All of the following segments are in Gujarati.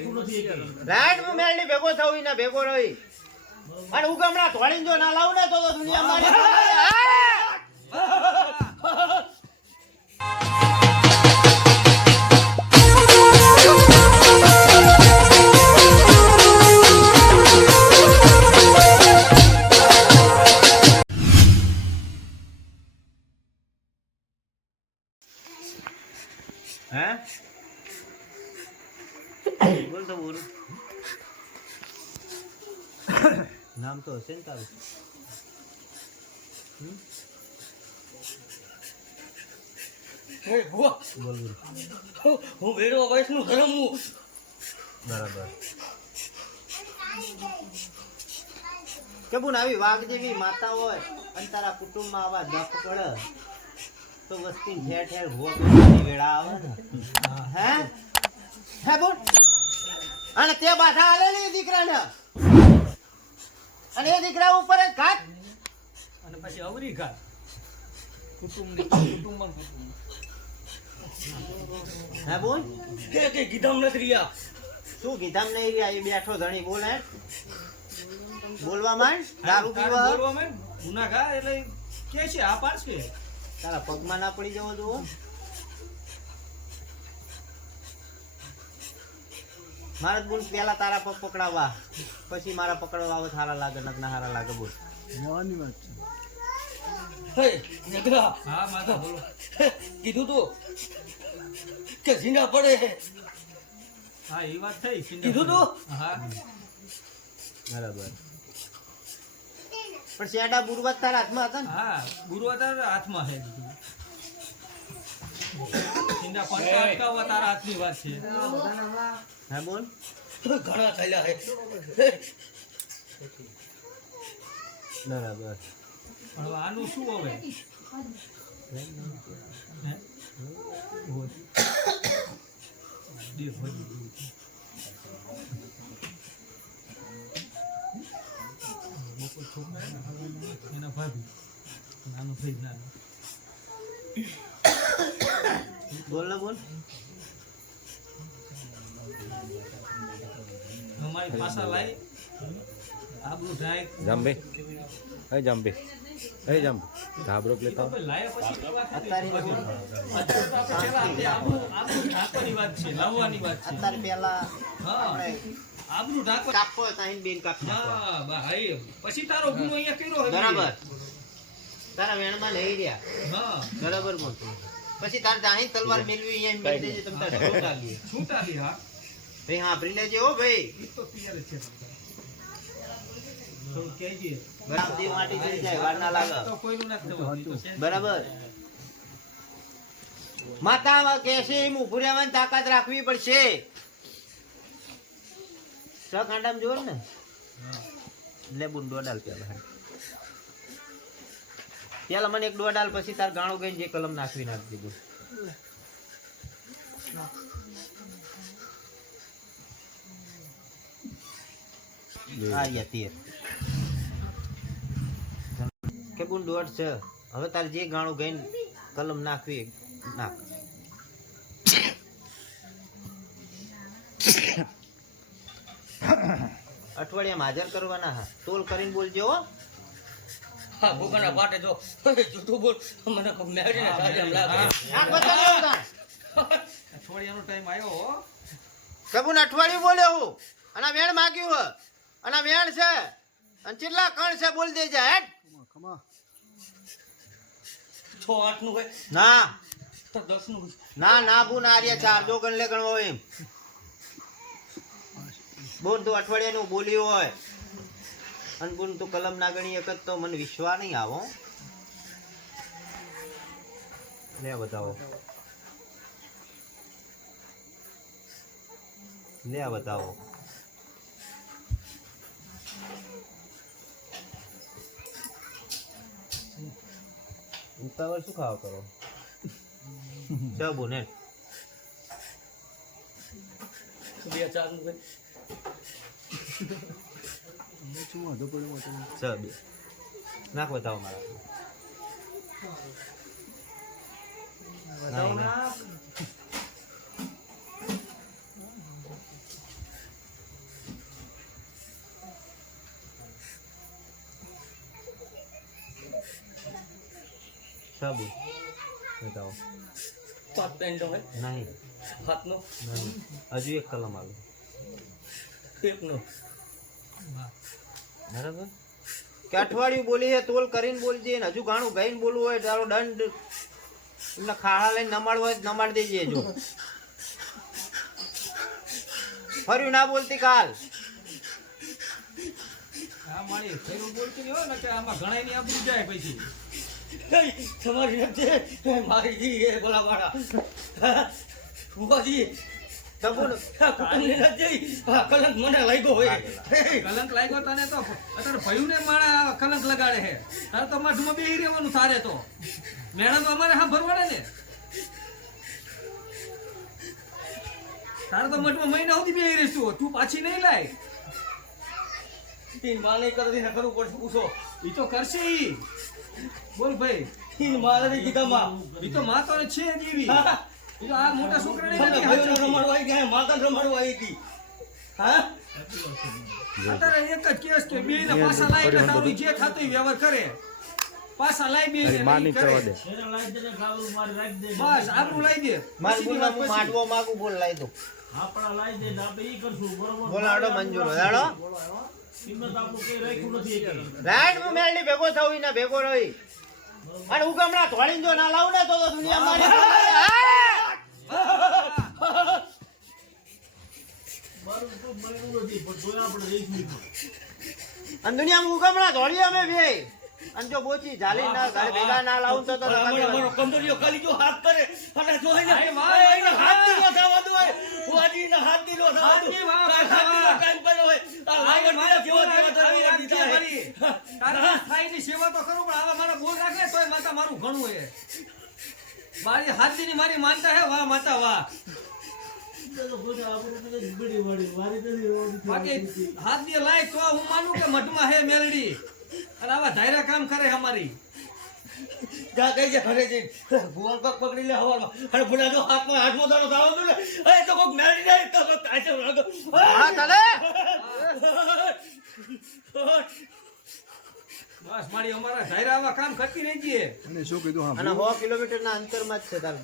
રાઈટ હું મેળની ભેગો થઉં ને ભેગો રહી અને હું ગમણા ધોળીને જો ના લાવું ને તો દુનિયા મારી હે બોલ તો બોલ નામ તો હશે ને તારું બોલ હું વેડો વૈષ્ણુ ધર્મ બરાબર કેબુન આવી વાઘ જેવી માતા હોય અને તારા કુટુંબમાં આવા દફ પડે તો વસ્તી ઠેર ઠેર ભોગવવાની વેળા આવે ને હે હે બોલ અને તે બાધા આલેલી દીકરાને અને એ દીકરા ઉપર જ ઘાત અને પછી અવરી ઘાત કુટુંબ હે બોલ કે ગીધમ નથી રહ્યા શું ગીધામ નહીં રહ્યા એ બેઠો ધણી બોલ હે બોલવા માંડ દારૂ પીવા બોલવા માંડ ગુનાગાર એટલે કે છે આ પાસ કે તારા પગમાં ના પડી જવો જોવો મારા બોલ પેલા તારા પગ પકડાવવા પછી મારા પકડવા આવે સારા લાગે નગના સારા લાગે બોલ જવાની વાત હે નગરા હા માતા બોલો કીધું તો કે ઝીંગા પડે હા એ વાત થઈ કીધું તો હા બરાબર પણ શેડા બુરવત તારા હાથમાં હતા ને હા ગુરુ તારા હાથમાં છે સિંધા પંચા અટકાવવા તારા હાથની વાત છે હા બોલ ઘણા થયેલા હે બરાબર પણ હવે આનું શું હવે હે? હોત. દેખ હોત. બપોર છોકરા એના ભાભી નાનું થઈ જ ના બોલ ને બોલ અમારી પાછા લાવી આપણું ડ્રાઈવ જંબે હે જંબે હે જંબ ધાબરો લેતા લાયા પછી અત્યારે આપણું ઢાંકવાની વાત છે લાવવાની વાત છે અત્યારે પેલા હા આપણે આપણું ઢાંકવા કાપવો તાહીન બેન કાપી નાખવા. હા બા હાય પછી તારો ગુનો અહીંયા કર્યો હવે બરાબર તારા વેણમાં નહીં રહ્યા હા બરાબર બોલ પછી તાર જાહીન તલવાર મેલવી અહીંયા મેલ દેજે તમે તાર છોડ આલીએ છૂટા લી હા ભાઈ હાંભળી લેજે હો ભાઈ ઈ તો પિયર છે તો કહેજે બરાબર દેવ માટી જઈ જાય વાર ના લાગે તો કોઈનું નથી થવાનું ઈ તો છે. બરાબર માતા કહેશે એમ ઊભું રહેવાની તાકાત રાખવી પડશે કાંડામ જોર ને હા લે બુન દોડાલ પેલા મને એક દોડાલ પછી તાર ગાણો ગઈને જે કલમ નાખવી નાખી દીધું તેર કે બુન દોડ છે હવે તાર જે ગાણો ગઈને કલમ નાખવી નાખ અઠવાડિયામાં હાજર કરવાના હા તોલ કરીને બોલજો હો હા ભૂખાના પાટે જો જૂઠું બોલ મને મેળીને સારી એમ લાગે આખ બતાવો તાણ. અઠવાડિયાનો ટાઈમ આવ્યો હો કબૂન અઠવાડિયું બોલ્યો હું અને આ વેણ માગ્યું હે અને આ વેણ છે અને કેટલા કણ છે બોલ દેજે હેટ 6 8 નું હોય ના તો 10 નું ના ના બુન આર્યા ચાર જો ગણ લે ગણવો એમ બોલ તું અઠવાડિયાનું બોલ્યું હોય અને બોલ તું કલમ ના ગણી એક જ તો મને વિશ્વાસ નહીં આવો લે બતાવો લે બતાવો ઉતાવળ શું ખાવા કરો ચા બોને 2 4 નું હોય ચા બે નાખ બતાવો મારા નહીં, નહીં. સાબુ બતાવો. પાત પેન્ટ હોય નહીં હાથનો નહીં હજુ એક કલમ આવે એકનો બરાબર કે અઠવાડિયું બોલી છે તોલ કરીને બોલજે ને હજુ ઘણું ગાઈને બોલવું હોય તારો દંડ એમને ખાડા લઈને નમાડવો હોય તો નમાડ દેજે જો ફર્યું ના બોલતી કાલ આ મારી ફેરું બોલતી નહીં હોય ને કે આમાં ઘણાય ની આબરૂ જાય પછી તમારી નથી મારી જી એ બોલા વાળા ફુવાજી તબુન કુટુંબની નથી કલંક મને લાગ્યો હોય કલંક લાગ્યો તને તો અત્યારે ભયું ને માણા કલંક લગાડે છે તારે તો મઠમાં બેહી રહેવાનું તારે તો મેળા તો અમારે હા ભરવાડે ને તારે તો મઠમાં મહિના સુધી બેહી રહીશું તું પાછી નહીં લાય તીન માલ નહીં કરતી ને કરવું પડશે પૂછો ઈ તો કરશે ઈ બોલ ભાઈ તીન માલ નહીં કીધા માં ઈ તો માં તો છે જ એવી ઈ તો આ મોટા છોકરાને તમને નથી ભાઈઓને હાચવતી. રમાડવા આવી ગયા માતાને રમાડવા આવી હતી હા અત્યારે એક જ કેસ કે બે ને પાછા લાય એટલે તારું જે ખાતું ઈ વ્યવહાર કરે પાછા લાય બે ને માની ઈ કરે. કરવા દે બસ આબરૂ લાઈ દે માર પછી બોલવા પછી. માટવો માગું બોલ લાઈ દો બોલાડો મંજૂર હાલો રાઈટ હું મેલની ભેગો થવું ને ભેગો રહી અને હું ગમડા ધોળીને જો ના લાવું ને તો દુનિયા મારી અને દુનિયામાં ઉગમણા ધોળી અમે બે અને જો બોચી જાલી ના ઘરે ભેગા ના લાવું તો મારો કંદોરીઓ ખાલી જો હાથ કરે અને જો એને અરે વાહ, એને હાથ દીનો થવા દો હોય ફુવાજીને હાથ દીનો થવા દો હાથની વાહ, હાથ દીનો કામ કર્યો હોય આ વાગડ મારા જેવો બોલ જેવો આવી રાખજે દીધા મારી. તારા થાયની સેવા તો કરું પણ આવા મારા બોલ રાખે તોય માતા મારું ઘણું હે મારી હાથની મારી માનતા હે વાહ માતા વાહ બાકી હાથની લાય તો હું માનું કે મઠમાં હે મેલડી અને આવા ધાયરા કામ કરે અમારી જા કઈ છે ઘરે જઈને ભુવન પગ પકડી લે હવામાં અને ભૂલા જો હાથમાં હાથમાં દાડો થવા દો ને એ તો કોક મેળી જાય તો કાચો લાગો હા ચાલે બસ મારી અમારા ધાયરા આવા કામ કરતી નહીં જઈએ અને શું કીધું હા અને 100 કિલોમીટર ના અંતરમાં જ છે તાર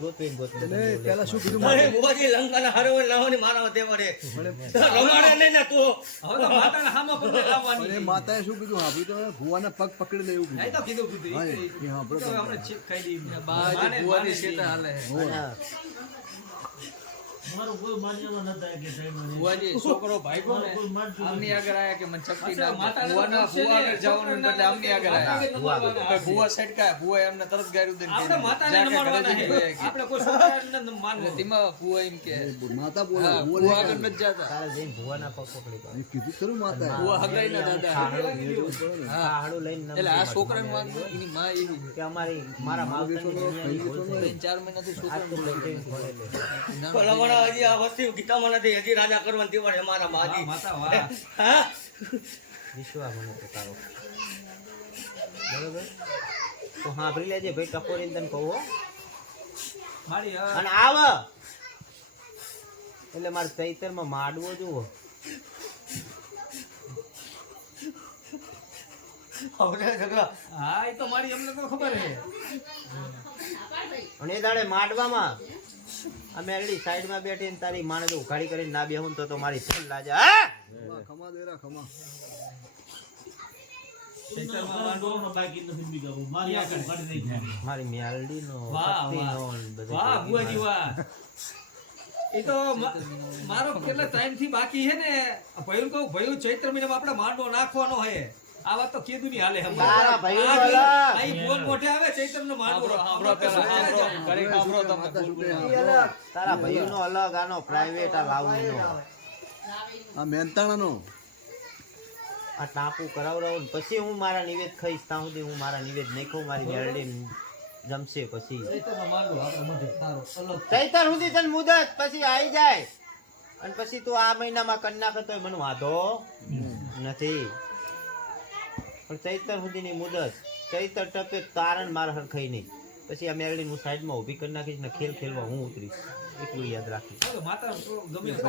ગોતવીને પેલા શું કીધું અરે ભુવાજી લંકાના હારે હોય લાવવાની મારા તે વડે રમાડે નહીં ને તું હવે તો માતાના હામાં પગે લાવવાની માતાએ શું કીધું હા તો ભુવાના પગ પકડી લે એવું નહીં તો કીધું હા, એ હા, તો બરોબર. આપણે ચેક ખાઈ દઈએ ભુવાની શેતા હાલે ભુવાજી છોકરો ભાગ્યો ને આમની આગળ આયા કે મને શક્તિ ના માતાને ભુવાના તો ભુવા આગળ જવાનું બદલે આમની આગળ આયા માતાને ભુવા સટકા ભુવા એમને તરત ગાયરું દઈને આપણે માતાને નમાડવાના છે. આપણે કોઈ છોકરાને ન માનવો. તેમાં ભુવા એમ કે માતા બોલે હા, ભુવા આગળ નથી જતા તારે જઈને ભુવાના પગ પકડી પાડ. એ કીધું ખરું માતાએ ભુવા હગાઈના દાદા ખાડું લઈને એટલે આ છોકરાનું વાંક નથી, એની માં એવી છે. કે મારા માવતરની દુનિયાની ભૂલ છે. 3-4 મહિનાથી આ છોકરાનું તું લઈ બોલે. જઈને ખોળે લે. ભલા મારા હજી આ વસ્તુ ગીતામાં નથી હજી રાજા કરવાની તે વડે મારા વાહ, માજી માતા વાહ. હા વિશ્વાસ મને તો તારો બરોબર તો સાંભળી લેજે ભાઈ ટકોરીને તને કહું હો. મારી અને આવ એટલે મારે ચૈતરમાં માડવો જુઓ હવે ઝઘડા હા એ તો મારી અમને તો ખબર છે અને એ દાડે માંડવામાં આ મેલડી સાઈડમાં બેઠીને તારી માને જો ઉઘાડી કરીને ના બેહું તો મારી ફૂલ લાજા હા ખમા દેરા ખમા મારી મેલડીનો વાહ, ભક્તિનો વાહ. ને બધું વાહ ભેગી ભુવાજી વાહ એ તો મારો કેટલા ટાઈમ થી બાકી છે ને ભયું કહું ભયું ચૈત્ર મહિનામાં આપણે માંડવો નાખવાનો હે આ વાત તો કીધું નહીં હાલે હમણાં. તારા ભયું આ બોલો. અહીં ભુવન મોઢે આવે ચૈત્રનો માંડવો સાંભળો પેલા, સાંભળો. ઘડીક સાંભળો તમે. માતા છૂટે ઈ અલગ. તારા ભયુંનો અલગ આનો પ્રાઇવેટ આ લાવણીનો આ મહેનતાણાનો આ ટાપુ કરાવડાવું ને પછી હું મારા નિવેદ ખાઈશ ત્યાં સુધી હું મારા નિવેદ નહીં ખાઉં મારી મેલડી જમશે પછી ચૈત્રનો માંડવો આપણે મોઢે તારો અલગ ચૈતર સુધી તને મુદત પછી આવી જાય અને પછી તું આ મહિનામાં કરી નાખે તોય મને વાંધો નથી પણ ચૈતર સુધીની મુદત ચૈતર ટપે તારણ મારા હરખાઈ નહીં પછી આ મેરડી હું સાઈડમાં ઊભી કરી નાખીશ ને ખેલ ખેલવા હું ઉતરીશ એટલું યાદ રાખીશ માતા ગમે તે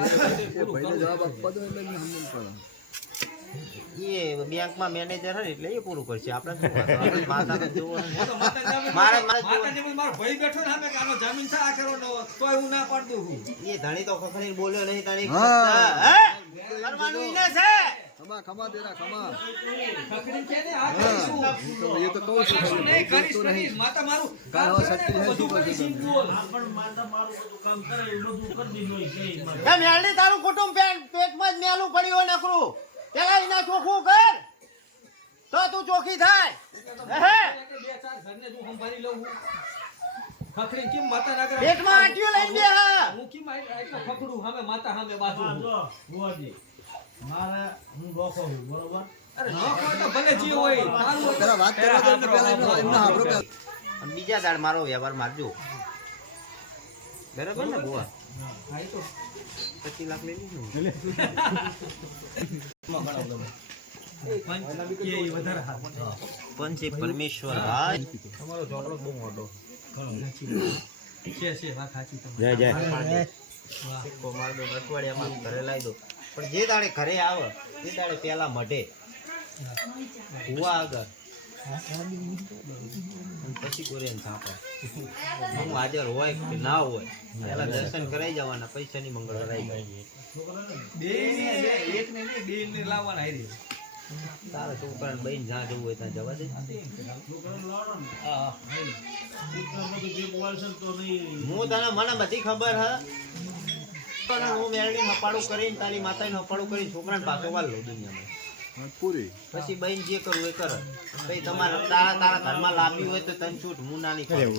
એ પૂરું ભાઈને કરવું. જવાબ આપવા દો એટલે મેં સમજણ પડે એ બેંકમાં મેનેજર હોય ને એટલે એ પૂરું કરશે આપણે શું વાંધો? આપણે માતાને જોવાનું. હું તો માતાને જામીન- મારે- મારે માતાને જામીન મારો ભાઈ બેઠો ને સામે કે આનો જામીન થા આ કરો નો તોય હું ના પાડ દઉં છું. એ ધણી તો ખખડીને બોલ્યો નહીં ધણી. હા. હે? કરવાનું ઈને છે. ખખડીને કહે ને આ કરીશું. ये तो कहूँ કશું નહીં, કરીશ, કરીશ. માતા મારું કામ કરે ને તો બધું કરીશ એમ બોલ. એ મેલડી તારું કુટુંબ પેટમાં જ મેલું પડ્યું હોય નકરું. પેલા એના ચોખ્ખું કર તો તું ચોખ્ખી થાય. હે? બે ચાર ઘરને જ હું સંભાળી લઉં છું. ખખડીને કેમ માતા ના કરે? પેટમાં આંટીયું લઈને બે હા. હું કેમ આટલો ખખડું સામે માતા સામે બાજુ અરે નોખો તો ભલે જે હોય તારું હોય. વાત કરવા દે ને પેલા એમના હાબરો પે અને બીજા દાડ મારો વ્યવહાર મારજો. બરાબર ને બુઆ? હા, એ તો 25 લાખ લઈ લીધું. એ વધારે હાથ. પંચે પરમેશ્વર ભાઈ છે વાત સાચી તમારી. જય જય વાહ. સિક્કો માર દો, અઠવાડિયામાં ઘરે લાવી દો. પણ જે દાડે ઘરે આવે તે દાડે પેલા મઢે ભૂવા આગળ અને પછી કોરિયન છાપે. હું હાજર હોય કે ના હોય પેલા દર્શન કરાઈ જવાના, પૈસાની મંગળ કરાઈ જાય. એકને નહીં, બેયને લાવવાના હારી. તારા છોકરાને બઈને જ્યાં જવું હોય ત્યાં જવા દે. હું તને મને બધી ખબર હ પણ હું મેળવી હપાડું કરીને તારી માતાને હપાડું કરીને છોકરાને પાછો વાળ લઉં દુનિયામાં. પૂરી પછી બહેન જે કરવું એ કરે. ભાઈ તમારે તારા ઘરમાં લાંબી હોય તો તને છૂટ, હું નાની કરું.